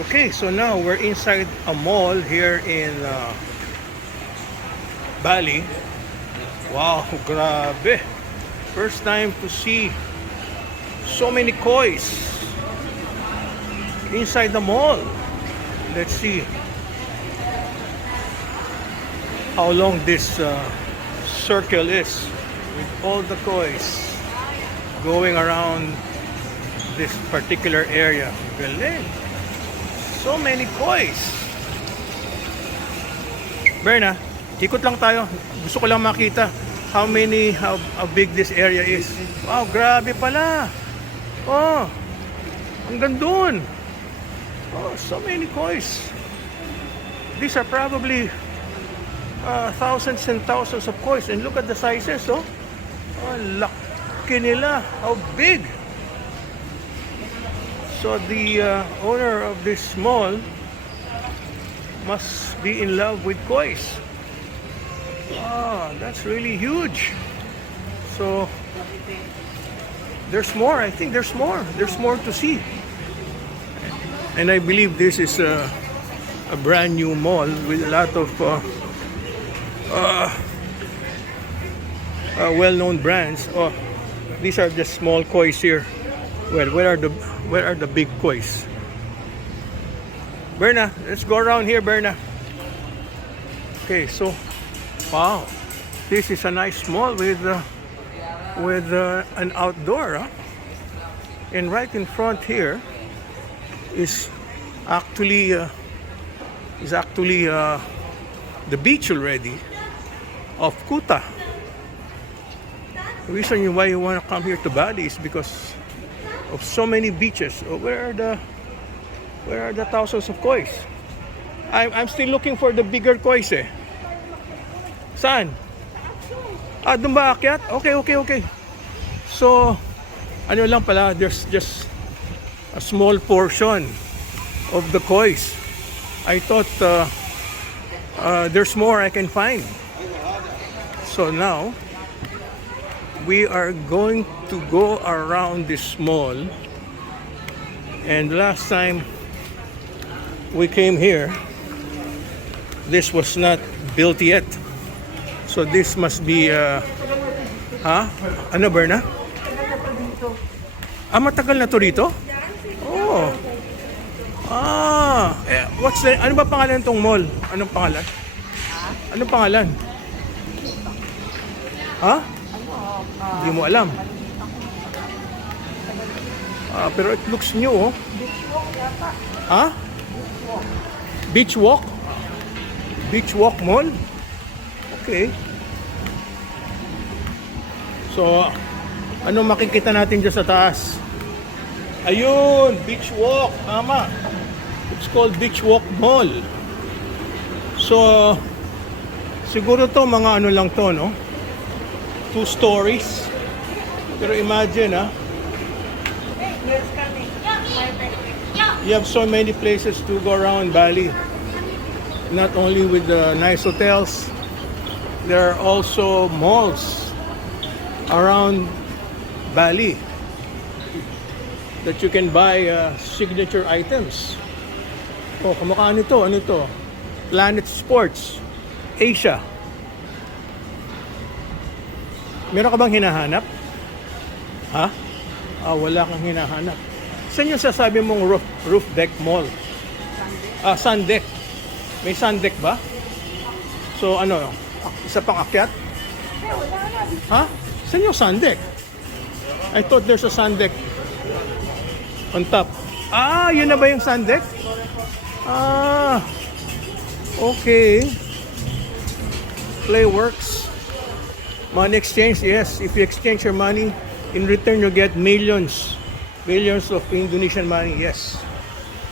Okay, so now we're inside a mall here in Bali. Wow, grabe. First time to see so many kois inside the mall. Let's see how long this circle is with all the kois going around this particular area. Galing. So many kois. Berna, ikot lang tayo. Gusto ko lang makita how big this area is. Wow, grabe pala. Oh, hanggang dun. Oh, so many kois. These are probably thousands and thousands of kois. And look at the sizes, oh. Oh, laki nila. How big. So the owner of this mall must be in love with kois. Oh, that's really huge. So there's more. I think there's more. There's more to see. And I believe this is a brand new mall with a lot of well-known brands. Oh, these are just small kois here. Well, where are the big kois? Berna, let's go around here, Berna. Okay, so wow, this is a nice mall with an outdoor, huh? And right in front here is actually the beach already of Kuta. The reason why you want to come here to Bali is because of so many beaches. Oh, where are the thousands of kois? I'm still looking for the bigger kois eh. Saan? Ah, doon ba akyat? Okay. So, ano lang pala, there's just a small portion of the kois. I thought there's more I can find. So now, we are going to go around this mall. And last time we came here, this was not built yet. So this must be ano, Berna? Ah, matagal na to rito? Oh. Ah, ano ba pangalan tong mall? Anong pangalan? Anong pangalan? Ha? Hindi mo alam. Pero it looks new, oh. Beach walk yata. Ha? Beach walk? Beach walk mall? Okay. So, ano makikita natin dyan sa taas? Ayun, beach walk. Tama. It's called Beach Walk Mall. So, siguro to mga ano lang to, no? 2 stories. Pero imagine, you have so many places to go around Bali. Not only with the nice hotels, there are also malls around Bali that you can buy signature items. Oh, kamukha nito. Ano ito? Planet Sports Asia. Meron ka bang hinahanap? Ha? Wala kang hinahanap. Saan yung sasabi mong roof deck mall? Sun deck. May sun deck ba? So ano, isa pang akyat? Ha? Saan yung sun deck? I thought there's a sun deck on top. Yun na ba yung sun deck? Okay. Playworks. Money exchange, yes. If you exchange your money, in return you get millions of Indonesian money, yes.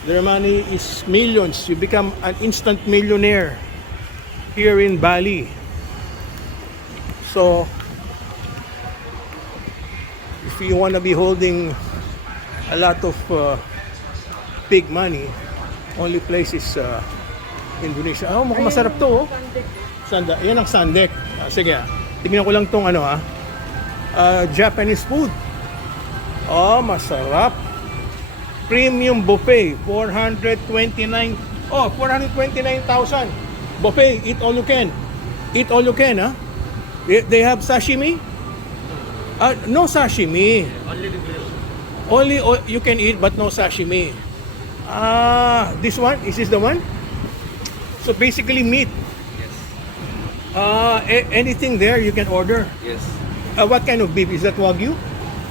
Their money is millions. You become an instant millionaire here in Bali. So, if you want to be holding a lot of big money, only place is Indonesia. Mukhang masarap to, oh. Yan ang sun deck. Sige, tingnan ko lang tong ano, Japanese food. Oh, masarap. Premium buffet, 429. Oh, 429,000. Buffet, eat all you can. Eat all you can, huh? They have sashimi? No sashimi. Only the grill. Only you can eat, but no sashimi. This one? Is this the one? So basically meat. Yes. Anything there you can order. Yes. What kind of beef? Is that Wagyu?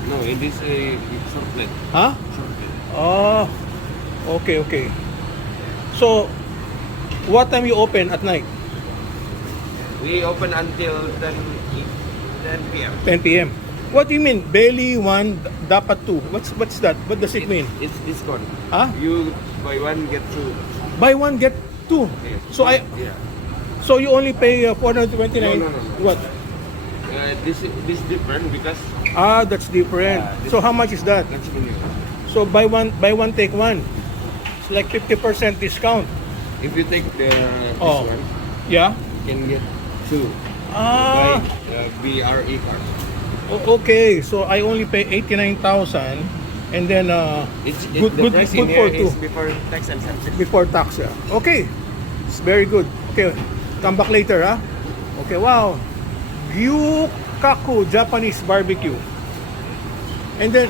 No, it is a short plate. Huh? Short plate. Oh, okay, okay. So, what time you open at night? We open until 10 p.m. 10 p.m. What do you mean? Belly 1, dapat 2. What's that? What does it mean? It's discount. Huh? You buy one get two. Buy 1 get 2. Yes. So Yeah. so you only pay 429. No. What? This different because That's different. This- So how much is that? that's menu. So buy one take one. It's like 50% discount. If you take this Oh. one, Yeah. you can get two. Ah. By BRE card. Okay. So I only pay 89,000, and then The price in for here two is before tax and services. before tax. Yeah. Okay. It's very good. Okay. Come back later, huh? Okay. Wow. Gyukaku Japanese barbecue. And then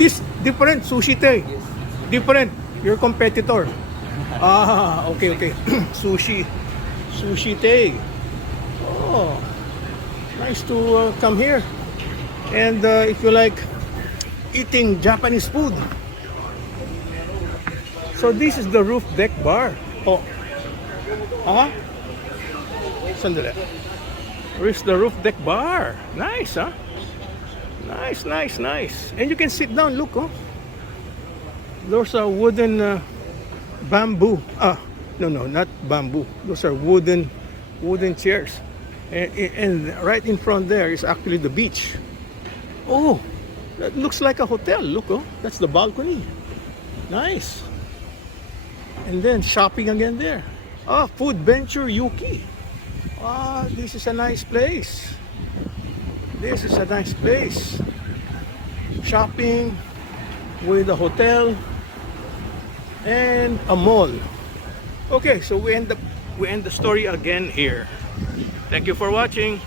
this different sushi tei. Yes. Different. Your competitor. Okay. Sushi tei. Oh, nice to come here. And if you like eating Japanese food. So this is the roof deck bar. Oh. Sandali. Where's the roof deck bar? Nice, huh? Nice. And you can sit down, look, oh. Those are wooden bamboo. No, not bamboo. Those are wooden chairs. And right in front there is actually the beach. Oh, that looks like a hotel. Look, oh, that's the balcony. Nice. And then shopping again there. Food Venture Yuki. This is a nice place. Shopping with a hotel and a mall. Okay, so we end the story again here. Thank you for watching.